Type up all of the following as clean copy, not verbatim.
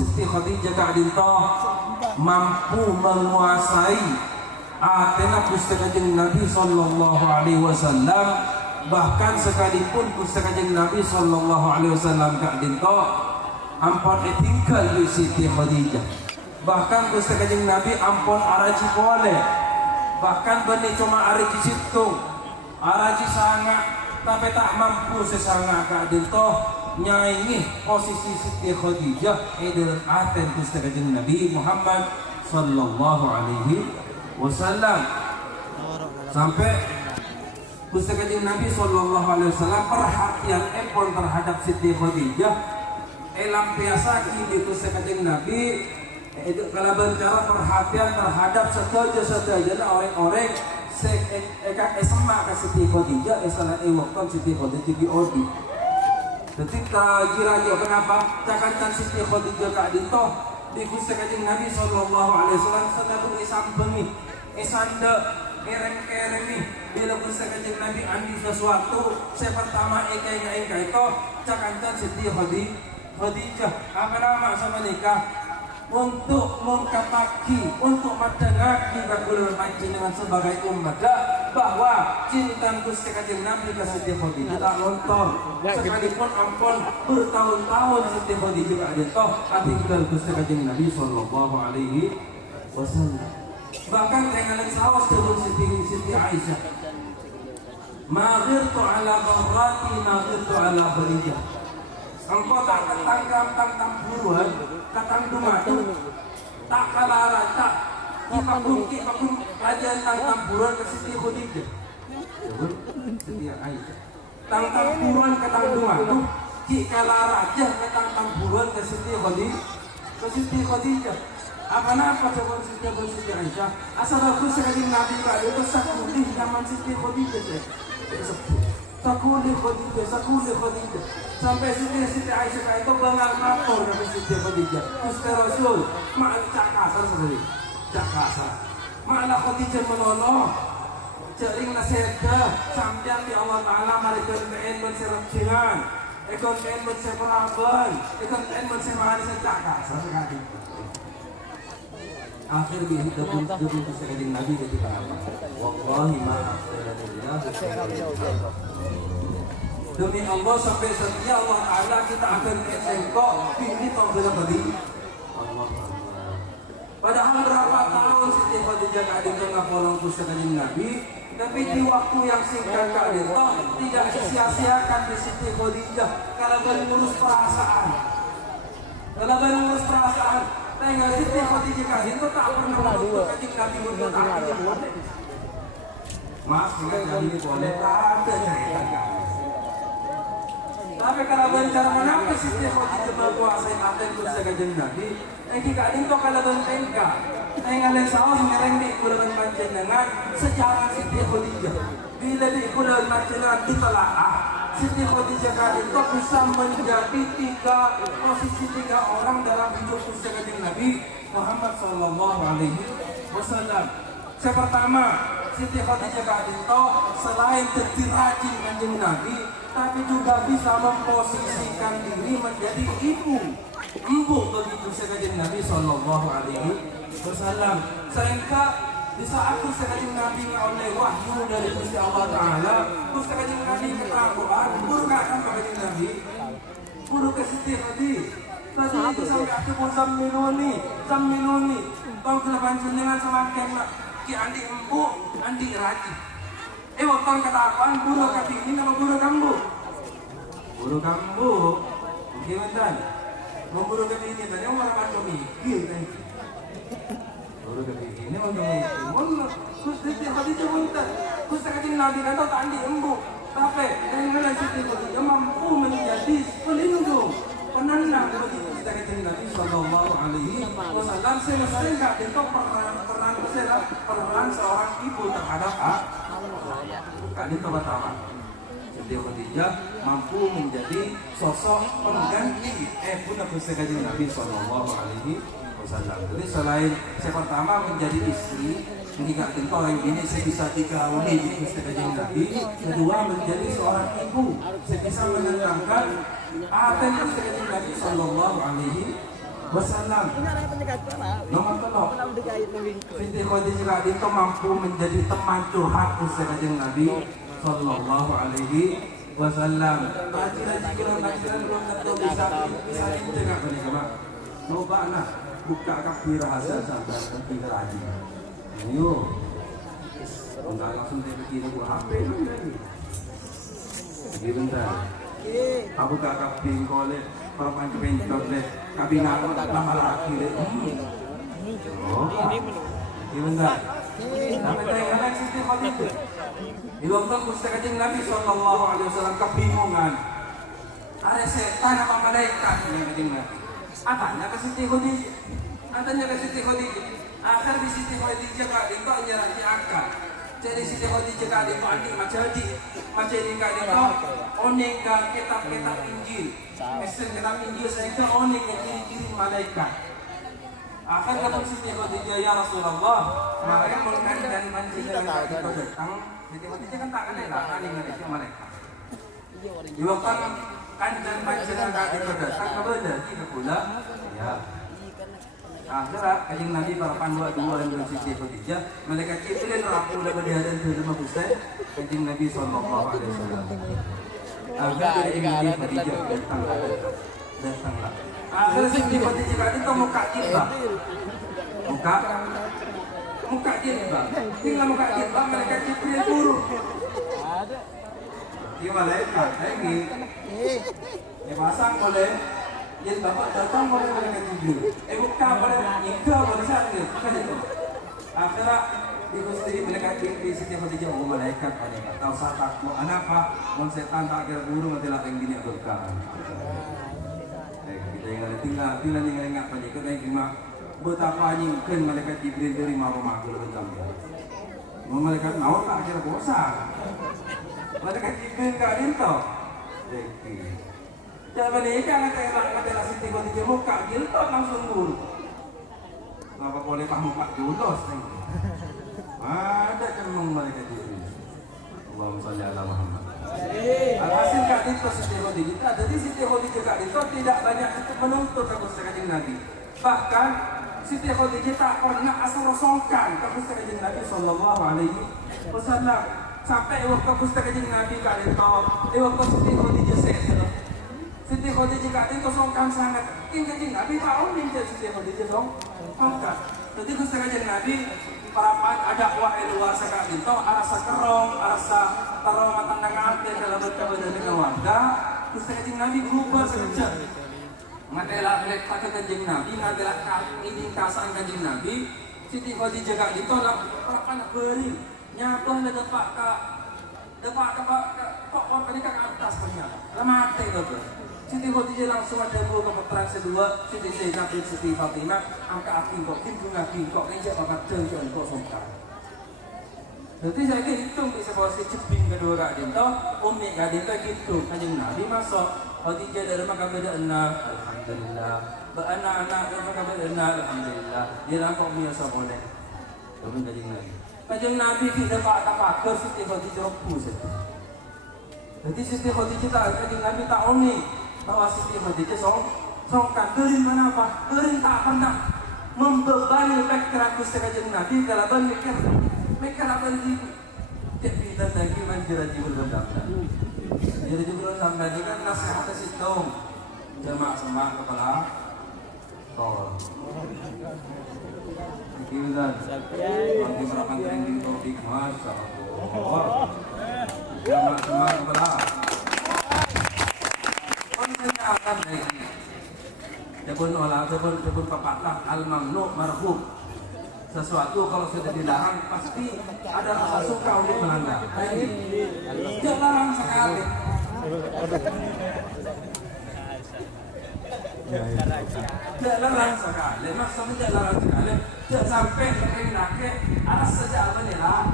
Siti Khadijah kadinto mampu menguasai atena Gusti Kanjeng Nabi sallallahu alaihi wasallam, bahkan sekalipun Gusti Kanjeng Nabi sallallahu alaihi wasallam kadinto ampun tinggal di Siti Khadijah, bahkan Gusti Kanjeng Nabi ampun araji boleh, bahkan benih cuma araji situ araji sangat tapi tak mampu sesanga kadinto nyaingi posisi Siti Khadijah dalam aten Gusti Kanjeng Nabi Muhammad sallallahu alaihi wasallam, sampai Gusti Kanjeng Nabi sallallahu alaihi wasallam perhatian epon terhadap Siti Khadijah lampiasa di Gusti Kanjeng Nabi kalau bicara perhatian terhadap setuju orang-orang semak ke Siti Khadijah salah waktu Siti Khadijah di odi. Ketika kira-kira kenapa cakantan Siti Khadijah kak dito di Gusti Kanjeng Nabi sallallahu alaihi wasallam sedang isambengi isanda kereng-kereng nih bila Gusti Kanjeng Nabi andi sesuatu saya pertama ekainya itu cakantan Siti Khadijah apa nama sama nikah untuk mengkapaki, untuk madangaki kagulan panjenengan sebagai umat bahwa cinta Gusti Kanjeng Nabi ke Siti Khadijah tak lontor sekalipun ampun bertahun-tahun Siti Khadijah ada toh tinggal Gusti Kanjeng Nabi sallallahu alaihi wasallam, bahkan dengan sawas dengan Siti Aisyah maghirtu ala gharrati maghirtu ala Khadijah, engkau tak ketangkam buruan katang dumatu tak kalah tak kita pun kajian tentang buruan ke Siti Khadijah Siti Aisyah tentang buruan katang dumatu kita raja tentang buruan ke Siti Khadijah apa coba Siti Aisyah asal aku sekali Nabi kalau itu sakuli zaman Siti Khadijah sakuli Khadijah sampai Siti Aisyah itu bangal lapor dari Siti Khadijah Gusti Rasul ma'al cakasar sendiri cakasar ma'ala Khadijah menolong jering nasihatnya sampian di Allah Ta'ala mereka main menserapingan ikon main menseparaban ikon main mensemahani cakasar sekali akhir hidup Gusti Kanjeng Nabi ketika apa wallahi maaf demi Allah sampai setia Allah Ta'ala kita akan kesengkok ini tahun beri Allah. Padahal berapa tahun Siti Khadijah kadang ngapolong Gusti Kanjeng Nabi, tapi di waktu yang singkat kadang tidak sia-siakan di Siti Khadijah kalau mengurus perasaan. Tengah Siti Khadijah kadang itu tak pernah menuntut Kanjeng Nabi untuk boleh. Mas, jadi ini boleh ada cerita. Tapi kalau bicara menapa Siti Khadijah berkuasa aten Gusti Kanjeng Nabi, jika itu kalau bentengka, ngalen saos mereng di kulangan panjenengan sejarah Siti Khadijah. Bila di kulangan panjenengan ditelaah, Siti Khadijah itu bisa menjadi posisi tiga orang dalam hidup Gusti Kanjeng Nabi Muhammad sallallahu alaihi wasallam. Yang pertama, Siti Khadijah itu selain jadi rajin Kanjeng Nabi, tapi juga bisa memposisikan diri menjadi ibu bagi Gusti Kanjeng Nabi sallallahu alaihi wasallam. Sehingga di saat Gusti Kanjeng Nabi oleh wahyu dari Gusti Allah Ta'ala, Gusti Kanjeng Nabi ketakuan, buru kakak Kanjeng Nabi, buru ke Siti Khadijah. Tadi itu sampai aku pun samiluni, kau kelapan jenengan sama kena ki andi empu, andi raji. Waktu ketakuan buru kati ini nama buru kambu, gimana? Memburu kati ini tadi orang macam mikir kan? Buru kati ini macam mikir. Gusti Khadijah muntah, Gusti Kanjeng Nabi kata tak andi empu, tapi dengan Siti Khadijah mampu menjadi pelindung, penenang bagi Gusti Kanjeng Nabi sallallahu alaihi wasallam. Selesai enggak bentuk peran seorang ibu terhadap Kali pertama, Siti Khadijah mampu menjadi sosok pengganti Bunda Gusti Kanjeng Nabi sallallahu alaihi wasallam. Jadi selain saya pertama menjadi istri, mengingat orang ini saya bisa digauli di Gusti Kanjeng Nabi. Kedua menjadi seorang ibu, saya bisa menenangkan aten Gusti Kanjeng Nabi sallallahu alaihi wasallam. Nomor 3, Siti Khadijah radhiyallahu mampu menjadi teman curhat usai kanjeng Nabi sallallahu alaihi wasallam. Kajian belum tentu bisa dijaga bani kama. Coba nah buka kabir hasil sampai nanti lagi. Ayo. Enggak langsung begini buat HP lagi. Gitu dah. Aku gak kabin kolek, perempuan kebencot deh, kabin aku lama lagi deh. Oh, gimana? Tapi jangan Siti Khadijah. Di waktu Gusti Kanjeng Nabi sallallahu alaihi wasallam kebingungan. Ada setan apa malaikat yang Kanjeng Nabi? Atanya ke Siti Khadijah. Akhir di Siti Khadijah Kak Dinto nyerang diangkat. Jadi Siti Khadijah Kak Dinto anjing macam ini Kak Dinto oning ke kitab-kitab Injil. Kitab Injil saya oning ke ciri-ciri malaikat. Akhir kata Siti Khadijah, ya Rasulullah, makanya mulai dari mancing dengan Kak Dinto datang. Siti Khadijah kan tak kenal lah, kan dengan itu malaikat. Di waktu kanjeng panjenengan Kak Dinto datang kepada kita pula, ya. Akhirnya kanjeng Nabi parapan dua dan Siti Khadijah, malaikat Jibril rapu dan berdihadan di rumah Gusti kanjeng Nabi sallallahu alaihi wasallam. Akhirnya kanjeng Nabi Khadijah datanglah. Akhirnya Siti Khadijah itu muka jilbab. Muka jilbab. Tinggal muka jilbab malaikat Jibril turun. Dia malaikat ini. Dipasang oleh jilbab datang oleh malaikat Jibril. Buka pada Ika pada saat itu. Kan itu. Akhirnya di Gusti malaikat Jibril Siti Khadijah malaikat tahu saat mau anak apa? Mau setan tak kira burung nanti lah yang gini berkah. Kita yang tinggal ingat pada kita yang cuma betapa nyingken malaikat Jibril dari rumah aku lebih jam. Malaikat mau tak kira bosan. Malaikat Jibril Kak Dinto. Jangan ini jangan kata Siti Khadijah muka Dinto langsung dulu. Kenapa boleh muka dulu? Ada cemung malaikat Jibril. Allahumma sholli ala Muhammad. Alhasil Kak Dinto Siti Khadijah. Jadi Siti Khadijah Kak Dinto tidak banyak untuk menuntut ke Gusti Kanjeng Nabi. Bahkan Siti Khadijah tak pernah asal-asalkan ke Gusti Kanjeng Nabi sallallahu alaihi wasallam. Sampai waktu Gusti Kanjeng Nabi Kak Dinto, waktu Siti Khadijah sehat. Siti Khadijah Kak Dinto songkan sangat. Kanjeng Nabi tahu nih Siti Khadijah songkan. Jadi Gusti Kanjeng Nabi parapan ada wahai luar Kak Dinto, arasa kerong, arasa terong tandangan dalam berkabar dengan warga. Gusti Kanjeng Nabi berubah sekejap. Ngadalah mereka Kanjeng Nabi, ngadalah ini kasaan Kanjeng Nabi. Siti Khadijah Kak Dinto lah parapan beri nyapa le depak kok warga ni kat atas ternyata. Lama mati tu. Siti Khadijah langsung ada dua keputusan kedua. Siti Zainab bin Siti Fatimah angkat api kok bunga kok injak bapak terjun kok songkar. Jadi saya hitung bisa bawa si ceping kedua Kak Dinto, Umi Kak Dinto gitu. Kanjeng Nabi masuk Khadijah dari rumah kami ada enam, alhamdulillah. Beranak-anak dari rumah kami ada enam, alhamdulillah. Dia nampak biasa boleh. Turun Kanjeng Nabi. Kanjeng Nabi tidak pakai Siti Khadijah rebus. Jadi Siti Khadijah tak Kanjeng Nabi tak Umi bahwa Siti Khadijah songkan gerin mana apa? Gerin tak pernah membebani pikiran Gusti Kanjeng Nabi dalam mikir apa ini? Tidak pintar lagi manjira Jibril berdampak. Jadi Jibril sampai ini kan nasihat situ jemaah sama kepala tol. Gimana? Bagi merapan trending topik masa. Jemaah sama kepala. Kontennya akan lagi. Jepun pepatah al-mamnu marhum. Sesuatu kalau sudah dilarang pasti ada rasa suka untuk melanggar. Jangan larang sekali. Tidak larang sekali. Maksudnya tidak larang sekali. Tidak sampai laki-laki alas sejak apa nih lah.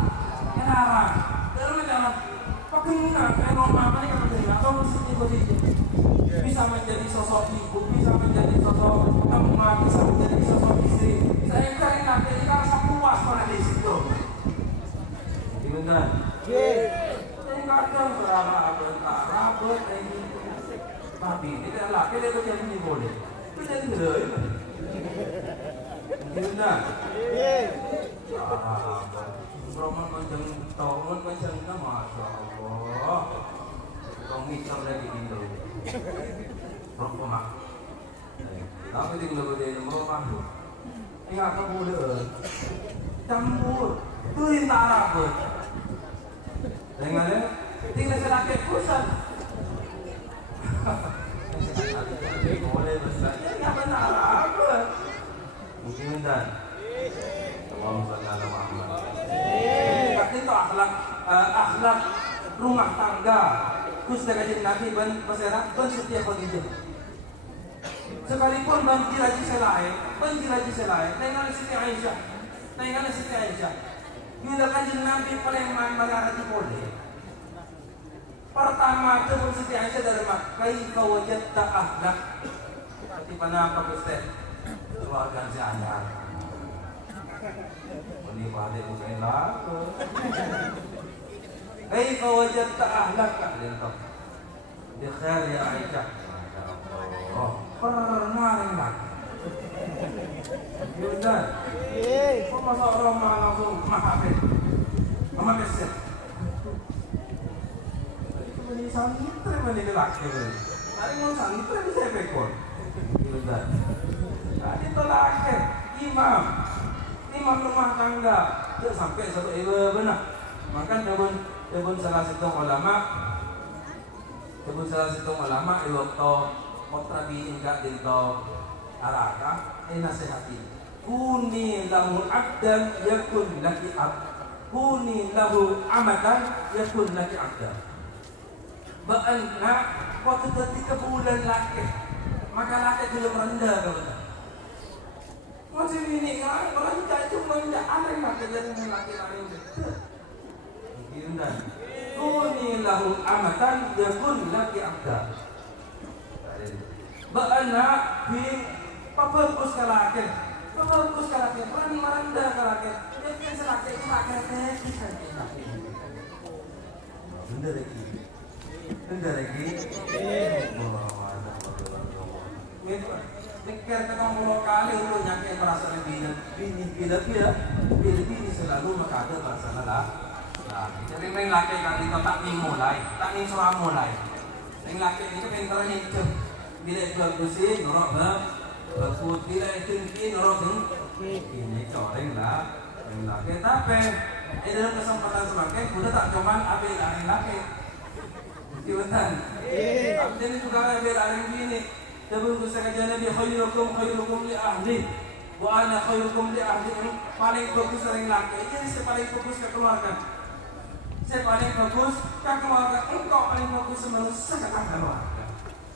Larang. Jangan. Bagaimana? Kalau apa nih kalau tidak kamu mesti ikuti. Bisa menjadi sosok ibu, bisa menjadi sosok teman, bisa menjadi sosok istri. Saya cari nanti ini rasa puas pada di situ. Gimana? Saya kadang berapa ini. Tapi tidak laki dia jadi boleh. Tidak boleh. Gimana? Roman panjang tahun panjang nama, masya Allah. Kau mikir lagi gitu. Rokok mak. Tapi tinggal di rumah. Ingat kamu deh. Campur. Tuin tarap pun. Dengarnya. Tinggal sedikit pusat. Boleh besar. Ingat benar apa? Mungkin dan. Allahumma shalli ala Muhammad. Itu akhlak rumah tangga. Terus dengan Nabi ban masyarakat ban setiap begitu. Sekalipun banjiraji selai, dengan Siti Aisyah. Bila kajian Nabi paling mengarati boleh. Pertama itu Siti Aisyah dari Kaifa wajadta akhlak. Seperti mana apa Ustaz? Keluarga si Anyar. Ini pada bukan laku. Kaifa wajadta akhlak kalian tahu? Di khair ya Aisyah. Oh, pernah enggak? Yaudah. Kok masa orang langsung maafin? Mama besar. Itu menjadi santri menjadi laki. Hari mau santri bisa pekor. Yaudah. Tadi terakhir imam rumah tangga itu sampai satu benar. Maka debun salah satu ulama waktu motrabi ingkar dinto araka nasihati kuni lahu abdan yakun laki kuni lahu amatan yakun laki abdan ba'anna waktu ketika bulan laki maka laki belum rendah kebetulan masih ini kan orang cuma tidak ada yang pakai jadi laki lain mungkin dan kuni lahu amatan yakun laki abdan ba'anna bi paperpus kalakin peran merendah kalakin dia selaki itu pakai bisa benda lagi pikir ketemu kali udah nyakit perasaan bini selalu maka ada perasaan lah jadi main laki kali itu tak mulai suara mulai yang laki itu pinternya itu bila itu bagusin norok bagus bila itu norok ini coreng lah yang laki tapi dalam kesempatan semakin udah tak cuman ambil laki Iwan, jadi juga ambil yang gini sebelum kesengajaan Nabi khairukum li ahli wa ana khairukum li ahli paling bagus orang laki jadi saya paling bagus ke keluarga saya paling bagus ke keluarga engkau paling bagus manusia ke keluarga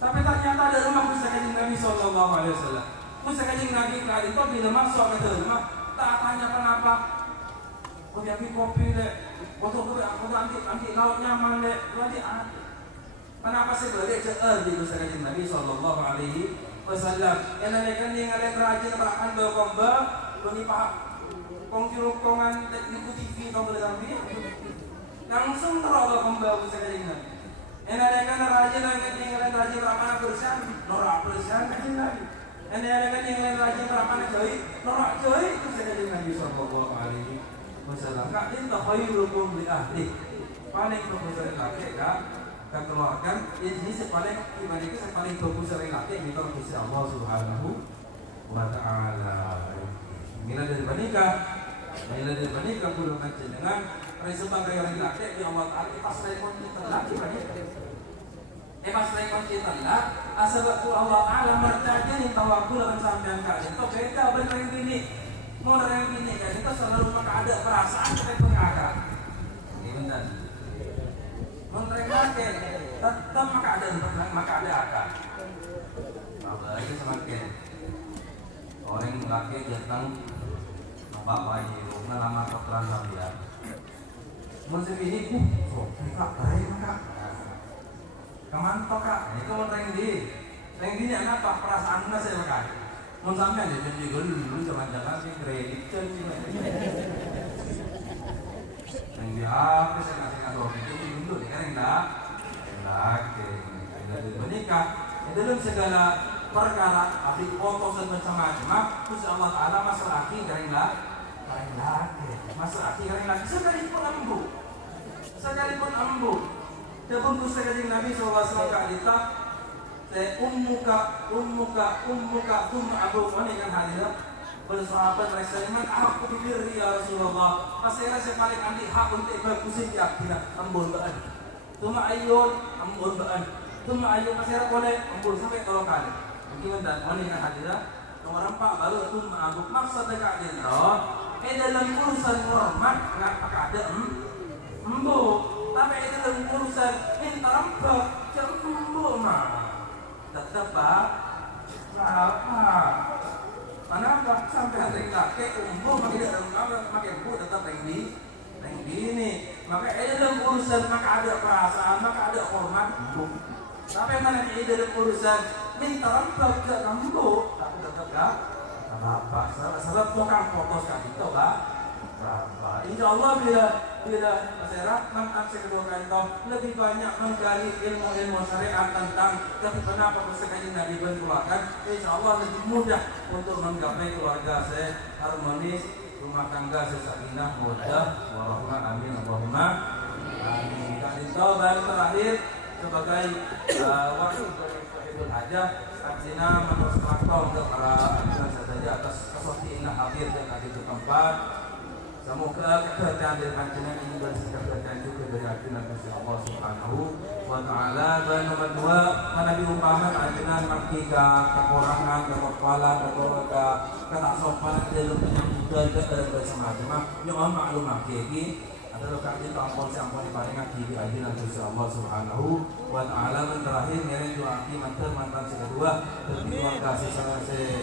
tapi ternyata ada rumah pusaka Nabi Sallallahu Alaihi Wasallam. Pusaka Nabi kali itu bila masuk ke rumah, tak tanya kenapa. Kopi deh, aku nanti lauk nyaman deh, kenapa sih boleh ceer di pusaka Nabi Sallallahu Alaihi Wasallam? Yang kan yang ada rajin berakan berkomba, bani pak kongkirukongan teknik TV kau boleh sambil langsung terobak komba pusaka Nabi. Yang ada kan rajin berapa persen, norak persen kajian Nabi. Yang ada kan yang rajin berapa norak joy itu kajian Nabi Sallallahu Alaihi Wasallam. Kak ini tak khairukum li ahli. Paling bagus dari laki kan keluarga. Ini sepaling ibadah itu paling bagus dari laki kita Gusti Allah Subhanahu wa Ta'ala. Bila dari menikah kudu kajian dengan sebagai orang laki di Allah Ta'ala pas rekon kita laki banyak. Pas rekon kita lah asal Allah Ta'ala mercaja nih tawakul akan sampean kalian itu beda bener yang gini mau yang gini kan itu selalu maka ada perasaan kita pengagak ini benar menerima tetap maka ada akal apalagi semakin orang laki datang bapak ibu lama kotoran sampean masih ini kak baik kak kemantok kak itu mau yang gini apa perasaan saya kak mau sampai aja jadi dulu jalan-jalan sih kredit yang di apa saya kasih itu dulu kan yang laki menikah dalam segala perkara abdi foto macam-macam terus Allah Ta'ala masalah aki garing lagi masalah aki garing lagi sekalipun ambu tepun Gusti Kanjeng Nabi SAW kalita ummuka thumma abu ini kan hadir bersahabat mereka iman aku bibir ya Rasulullah pasera saya paling anti hak untuk bagusin yakin ambul baan thumma ayun ambul baan thumma ayun pasera boleh ambul sampai 3 kali mungkin dan ini kan hadir nomor 4 baru thumma abu maksud dekat itu dalam urusan hormat ngapa ada embu tapi dalam urusan minta rambut jangan embu mah tetap kenapa sampai hari laki umbu makin bu tetap tinggi ini maka dalam urusan maka ada perasaan maka ada hormat tapi mana dalam urusan minta rambut jangan embu tapi tetap gak apa sebab tukang foto sekali itu insya Allah bila masyarakat mengakses kedua kantong lebih banyak menggali ilmu syariat tentang kenapa Kanjeng Nabi berkeluarga insya Allah lebih mudah untuk menggapai keluarga saya harmonis rumah tangga saya sakinah mawaddah warahmah amin Allahumma amin. Dan itu baru terakhir sebagai waktu Idul Adha Aksina meneruskan untuk para ajudan saja atas kesotiinlah hadir dan hadir di tempat. Semoga keberkahan dari panjenengan ini dan keberkahan juga dari ajudan Gusti Allah Subhanahu wa taala. Dan nomor 2 Nabi umpama ajudan makika kekurangan, kekualan, tak sopan dalam penyambutan dan semacam. Nyoon maklum iki adalah kaki tampon sampun diparingan di ajudan Gusti Allah Subhanahu wa taala. Dan terakhir ngene doa mantan si kedua terima kasih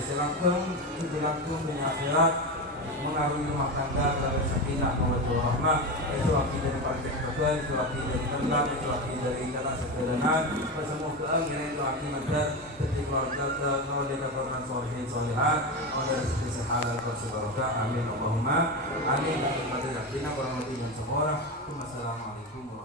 selangkung dunia akhirat mengarungi rumah tangga pada sakinah mawaddah warahmah itu aki dari praktek kedua itu aki dari tengah itu aki dari kata sederhana semoga ngene itu aki mantan dari keluarga ke keluarga solihin solihat dari sisi halal bersebarokah amin Allahumma amin pada sakinah kurang lebih yang seorang. Wassalamualaikum